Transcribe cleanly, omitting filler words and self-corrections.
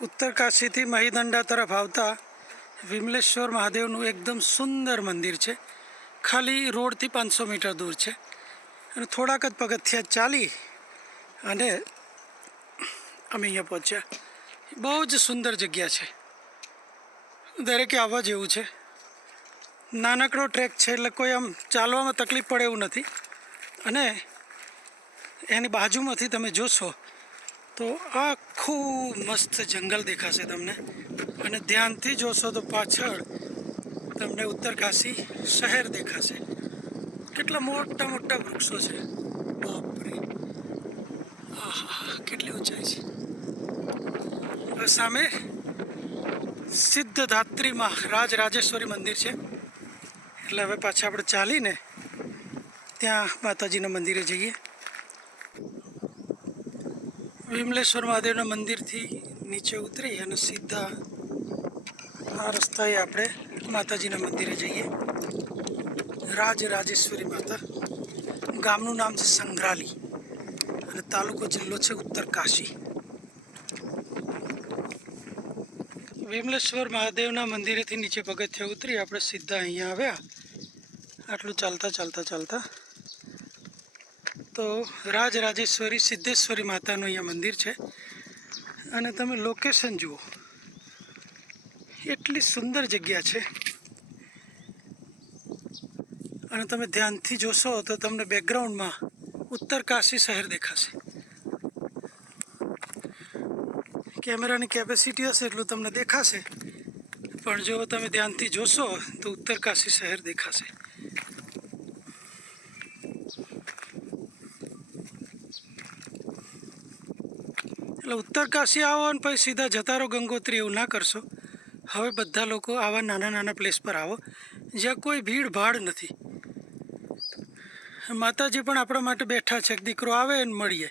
उत्तरकाशीથી મહીદંડા તરફ આવતા વિમલેશ્વર મહાદેવનું એકદમ સુંદર મંદિર છે. ખાલી રોડથી 500 મીટર દૂર છે અને થોડાક જ પગથિયા ચાલી અને અમે અહીંયા પહોંચ્યા. બહુ જ સુંદર જગ્યા છે, દરેકે આવવા જેવું છે. નાનકડો ટ્રેક છે એટલે કોઈ આમ ચાલવામાં તકલીફ પડે એવું નથી. અને એની બાજુમાંથી તમે જોશો તો આખું મસ્ત જંગલ દેખાશે તમને, અને ધ્યાનથી જોશો તો પાછળ તમને ઉત્તરકાશી શહેર દેખાશે. કેટલા મોટા મોટા વૃક્ષો છે, બાપરે! આહા, કેટલી ઊંચાઈ છે. હવે સામે સિદ્ધદાત્રીમાં રાજરાજેશ્વરી મંદિર છે, એટલે હવે પાછા આપણે ચાલીને ત્યાં માતાજીના મંદિરે જઈએ. વિમલેશ્વર મહાદેવના મંદિરથી નીચે ઉતરી અને સીધા આ રસ્તાએ આપણે માતાજીના મંદિરે જઈએ. રાજરાજેશ્વરી માતા. ગામનું નામ છે સંગ્રાલી અને તાલુકો જિલ્લો છે ઉત્તરકાશી. વિમલેશ્વર મહાદેવના મંદિરેથી નીચે પગથિયાં ઉતરી આપણે સીધા અહીંયા આવ્યા. આટલું ચાલતા તો રાજરાજેશ્વરી સિદ્ધેશ્વરી માતાનું અહીંયા મંદિર છે. અને તમે લોકેશન જુઓ, એટલી સુંદર જગ્યા છે. અને તમે ધ્યાનથી જોશો તો તમને બેકગ્રાઉન્ડમાં ઉત્તરકાશી શહેર દેખાશે. કેમેરાની કેપેસિટી હશે એટલું તમને દેખાશે, પણ જો તમે ધ્યાનથી જોશો તો ઉત્તરકાશી શહેર દેખાશે. એટલે ઉત્તરકાશી આવો અને પછી સીધા જતા રહો ગંગોત્રી, એવું ના કરશો. હવે બધા લોકો આવા નાના નાના પ્લેસ પર આવો જ્યાં કોઈ ભીડ ભાડ નથી. માતાજી પણ આપણા માટે બેઠા છે. દીકરો આવે ને મળીએ.